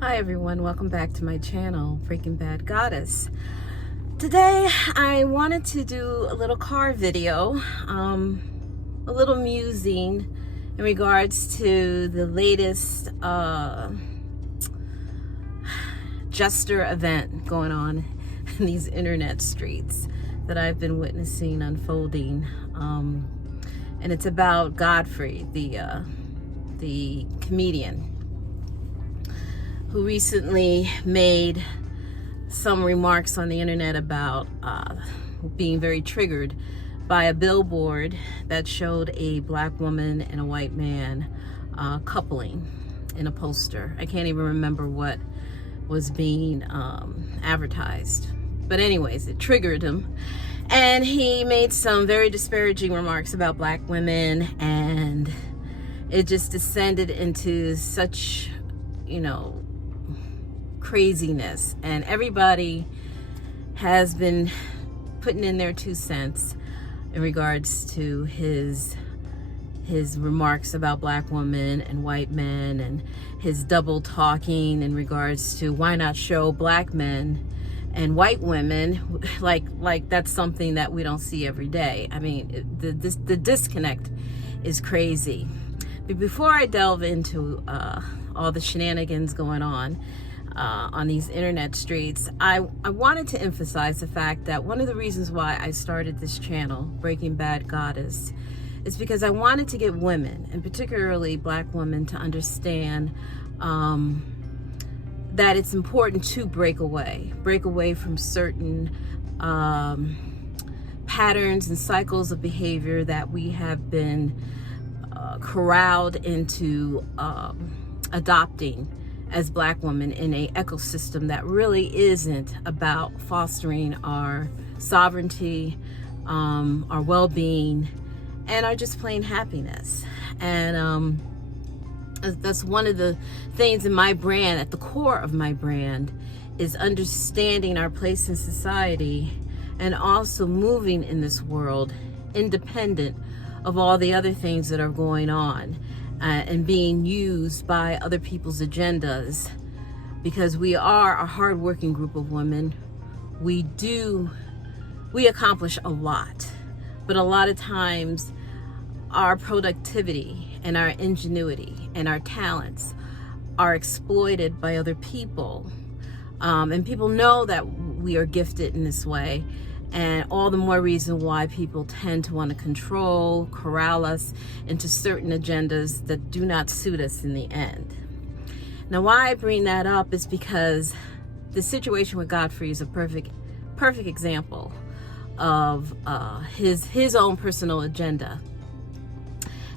Hi everyone, welcome back to my channel, Breaking Bad Goddess. Today I wanted to do a little car video, a little musing in regards to the latest jester event going on in these internet streets that I've been witnessing unfolding. And it's about Godfrey, the comedian, who recently made some remarks on the internet about being very triggered by a billboard that showed a black woman and a white man coupling in a poster. I can't even remember what was being advertised. But anyways, it triggered him. And he made some very disparaging remarks about black women, and it just descended into such, craziness, and everybody has been putting in their 2 cents in regards to his remarks about black women and white men, and his double talking in regards to why not show black men and white women like that's something that we don't see every day. I mean, the disconnect is crazy. But before I delve into all the shenanigans going on these internet streets, I wanted to emphasize the fact that one of the reasons why I started this channel, Breaking Bad Goddess, is because I wanted to get women, and particularly black women, to understand that it's important to break away from certain patterns and cycles of behavior that we have been corralled into adopting as black women in an ecosystem that really isn't about fostering our sovereignty, our well-being, and our just plain happiness. And that's one of the things in my brand, at the core of my brand, is understanding our place in society and also moving in this world independent of all the other things that are going on and being used by other people's agendas, because we are a hardworking group of women. We accomplish a lot, but a lot of times our productivity and our ingenuity and our talents are exploited by other people, and people know that we are gifted in this way. And all the more reason why people tend to want to control, corral us into certain agendas that do not suit us in the end. Now, why I bring that up is because the situation with Godfrey is a perfect example of his own personal agenda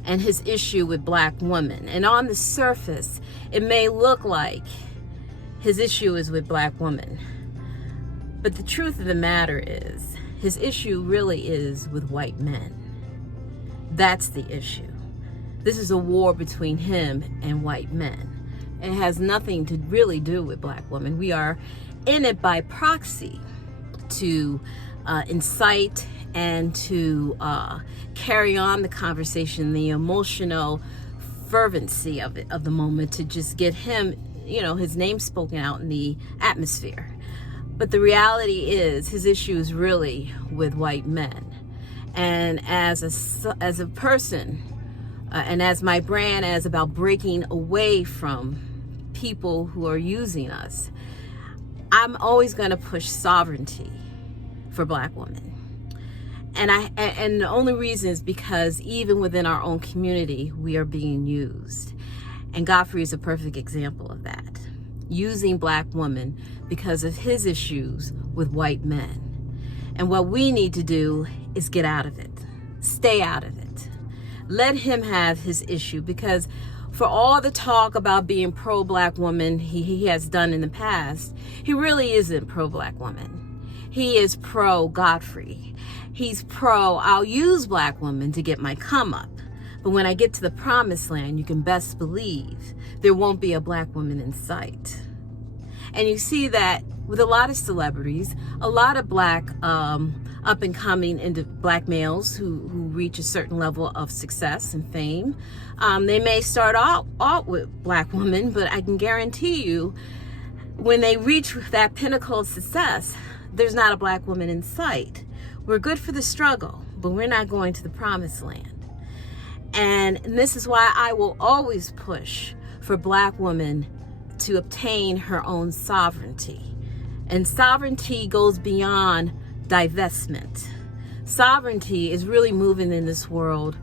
and his issue with black women. And on the surface, it may look like his issue is with black women. But the truth of the matter is, his issue really is with white men. That's the issue. This is a war between him and white men. It has nothing to really do with black women. We are in it by proxy to incite and to carry on the conversation, the emotional fervency of the moment, to just get him, his name spoken out in the atmosphere. But the reality is, his issue is really with white men. And as a person, and as my brand is about breaking away from people who are using us, I'm always going to push sovereignty for black women. And the only reason is because even within our own community, we are being used. And Godfrey is a perfect example of that. Using black women because of his issues with white men. And what we need to do is get out of it. Stay out of it. Let him have his issue, because for all the talk about being pro-black woman he has done in the past, he really isn't pro-black woman. He is pro-Godfrey. He's I'll use black women to get my come up. But when I get to the promised land, you can best believe there won't be a black woman in sight. And you see that with a lot of celebrities, a lot of black up and coming into black males who reach a certain level of success and fame. They may start out with black women, but I can guarantee you when they reach that pinnacle of success, there's not a black woman in sight. We're good for the struggle, but we're not going to the promised land. And this is why I will always push for black women to obtain her own sovereignty. And sovereignty goes beyond divestment. Sovereignty is really moving in this world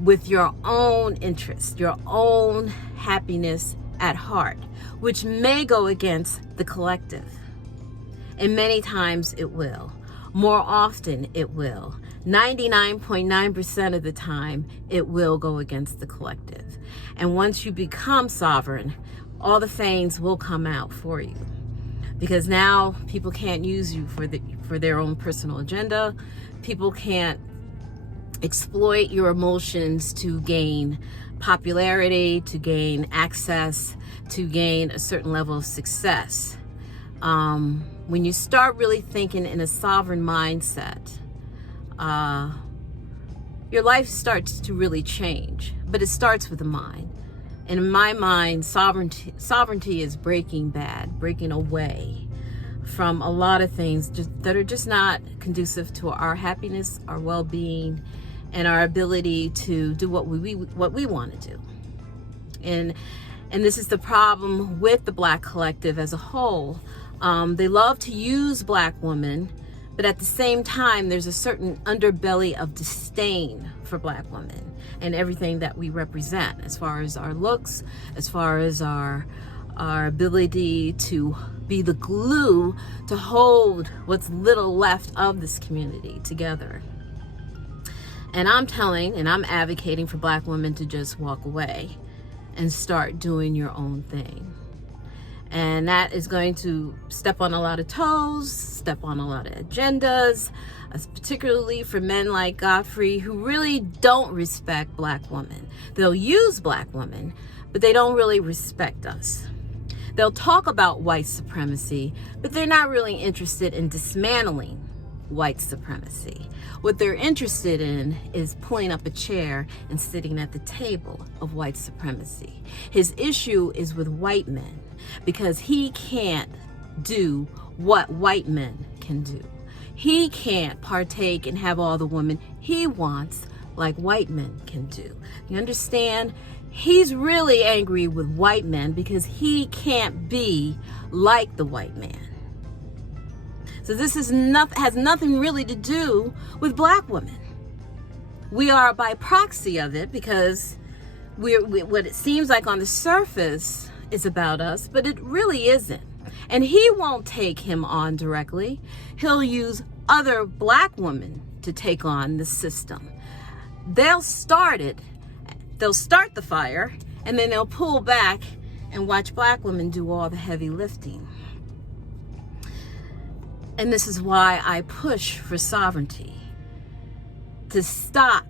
with your own interest, your own happiness at heart, which may go against the collective. And many times it will. More often it will. 99.9% of the time it will go against the collective. And once you become sovereign, all the things will come out for you. Because now people can't use you for their own personal agenda. People can't exploit your emotions to gain popularity, to gain access, to gain a certain level of success. When you start really thinking in a sovereign mindset, your life starts to really change. But it starts with the mind. And in my mind, sovereignty is breaking away from a lot of things that are just not conducive to our happiness, our well-being, and our ability to do what we want to do. And this is the problem with the black collective as a whole. They love to use black women, but at the same time, there's a certain underbelly of disdain for black women and everything that we represent, as far as our looks, as far as our ability to be the glue to hold what's little left of this community together. And I'm advocating for black women to just walk away and start doing your own thing. And that is going to step on a lot of toes, step on a lot of agendas, particularly for men like Godfrey who really don't respect black women. They'll use black women, but they don't really respect us. They'll talk about white supremacy, but they're not really interested in dismantling white supremacy. What they're interested in is pulling up a chair and sitting at the table of white supremacy. His issue is with white men because he can't do what white men can do. He can't partake and have all the women he wants like white men can do. You understand? He's really angry with white men because he can't be like the white man. So this has nothing really to do with black women. We are by proxy of it because what it seems like on the surface is about us, but it really isn't. And he won't take him on directly. He'll use other black women to take on the system. They'll start the fire, and then they'll pull back and watch black women do all the heavy lifting. And this is why I push for sovereignty, to stop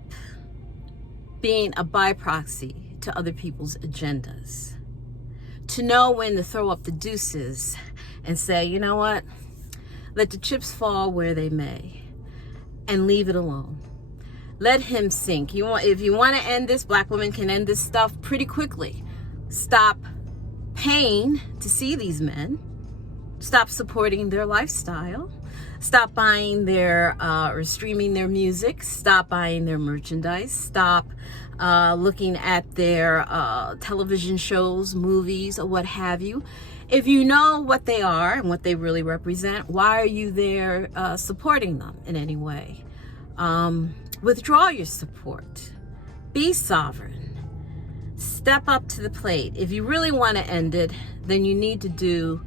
being a by-proxy to other people's agendas, to know when to throw up the deuces and say, you know what, let the chips fall where they may and leave it alone. Let him sink. If you want to end this, black women can end this stuff pretty quickly. Stop paying to see these men. Stop supporting their lifestyle. Stop buying their or streaming their music. Stop buying their merchandise. Stop looking at their television shows, movies, or what have you. If you know what they are and what they really represent, why are you there supporting them in any way? Withdraw your support. Be sovereign. Step up to the plate. If you really want to end it, then you need to do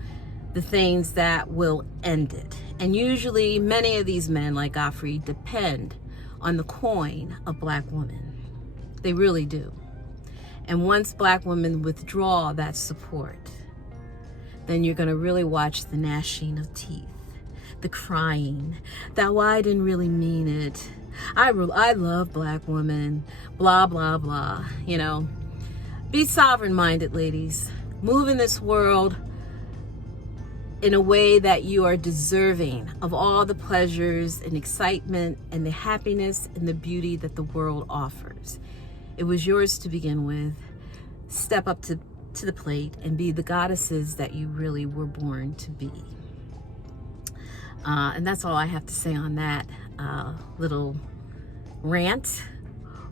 the things that will end it. And usually many of these men like Godfrey depend on the coin of black women. They really do. And once black women withdraw that support, then you're going to really watch the gnashing of teeth, the crying, that well, I didn't really mean it. I love black women, blah, blah, blah. You know, be sovereign-minded, ladies. Move in this world in a way that you are deserving of all the pleasures and excitement and the happiness and the beauty that the world offers. It was yours to begin with. Step up to the plate and be the goddesses that you really were born to be. And that's all I have to say on that little rant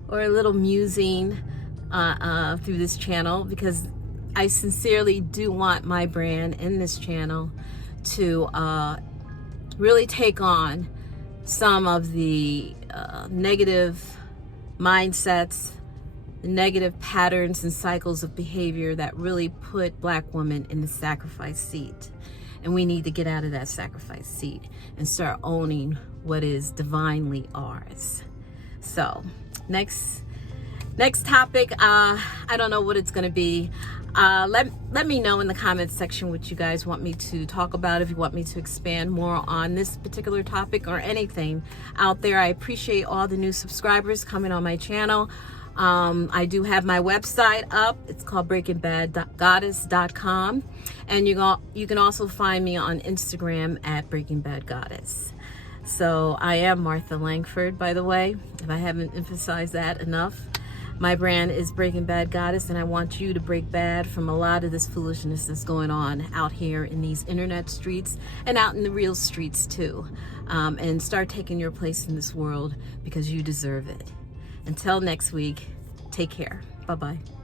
or a little musing through this channel, because I sincerely do want my brand in this channel to really take on some of the negative mindsets, negative patterns and cycles of behavior that really put Black women in the sacrifice seat. And we need to get out of that sacrifice seat and start owning what is divinely ours. So next topic, I don't know what it's going to be. Let me know in the comments section what you guys want me to talk about, if you want me to expand more on this particular topic or anything out there. I appreciate all the new subscribers coming on my channel. I do have my website up. It's called breakingbadgoddess.com, and you can also find me on Instagram at breakingbadgoddess. So I am Martha Langford, by the way, if I haven't emphasized that enough. My brand is Breaking Bad Goddess, and I want you to break bad from a lot of this foolishness that's going on out here in these internet streets and out in the real streets too, and start taking your place in this world because you deserve it. Until next week, take care. Bye-bye.